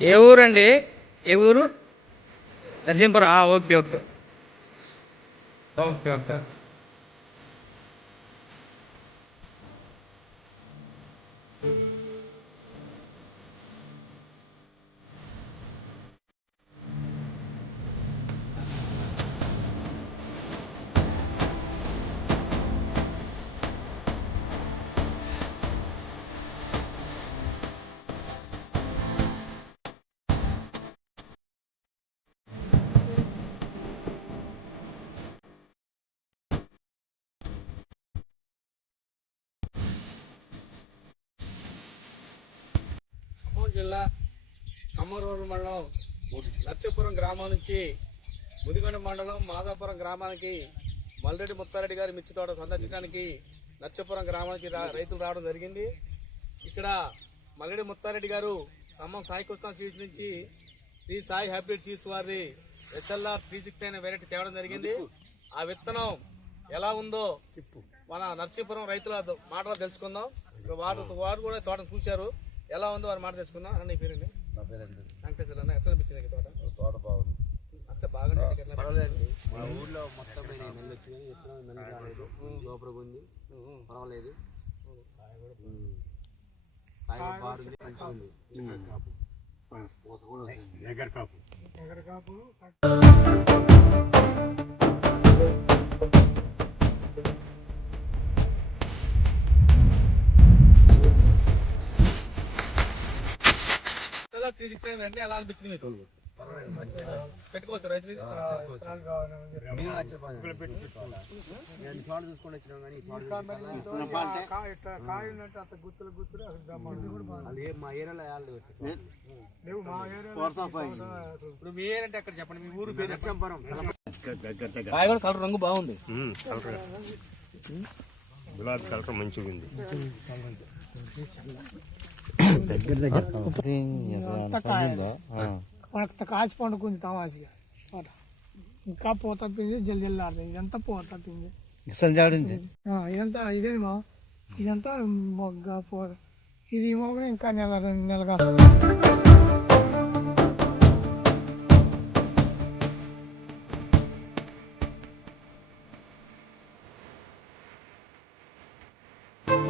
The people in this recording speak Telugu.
ఏ ఊరండి? ఏ ఊరు? Narasimpuram. Okay okay okay okay. Khammam జిల్లా కమ్మరూరు మండలం నర్సీపురం గ్రామం నుంచి ముదిగొండ మండలం మాదాపురం గ్రామానికి మల్రెడ్డి ముత్తారెడ్డి గారి మిర్చి తోట సందర్శించడానికి నర్సీపురం గ్రామానికి రైతులు రావడం జరిగింది. ఇక్కడ మల్రెడ్డి ముత్తారెడ్డి గారు ఖమ్మం సాయి కృష్ణ సీడ్స్ నుంచి శ్రీ సాయి హైబ్రిడ్ సీడ్స్ వారి SLR 360 అనే వెరైటీ తేవడం జరిగింది. ఆ విత్తనం ఎలా ఉందో మన నర్సీపురం రైతుల మాటలు తెలుసుకుందాం. వారు కూడా తోటను చూశారు, ఎలా ఉందో వారి మాట తెలుసుకుందాం. అన్న నీ పేరండి? నా పేరండి వెంకటేశ్వర. అన్న ఎట్లా అనిపించింది తోట? తోట బాగుంది, అట్లా బాగా పర్వాలేదండి. మా ఊళ్ళో మొత్తం నెల్లు వచ్చినాయి, ఎత్తున నెల్లు రాలేదు, లోపలికి ఉంది, పర్వాలేదు. కాయ బాగుంది, మంచిగా ఉంది. ఎగర్ కాపు ఎలా అనిపించింది మీకు? పెట్టుకోవచ్చు రైతులు చూసుకొని వచ్చినాం కానీ మా ఏరియాలో ఇప్పుడు మీ ఏరియా అంటే ఎక్కడ చెప్పండి? మీ ఊరు పేరు? నరసింపురం. కాయ కూడా కలర్ రంగు బాగుంది, గులాబీ కలర్ మంచిగా ఉంది. మనకు కాసి పండుకుంది తమాసిగా తోట, ఇంకా పూత తప్పింది, జల్లి ఆడుతుంది. ఇదంతా పూత తప్పింది, ఇదంతా ఇదేమో, ఇదంతా మొగ్గ పూత. ఇది మొగ్గ ఇంకా నెల 2 నెలలు కాదు.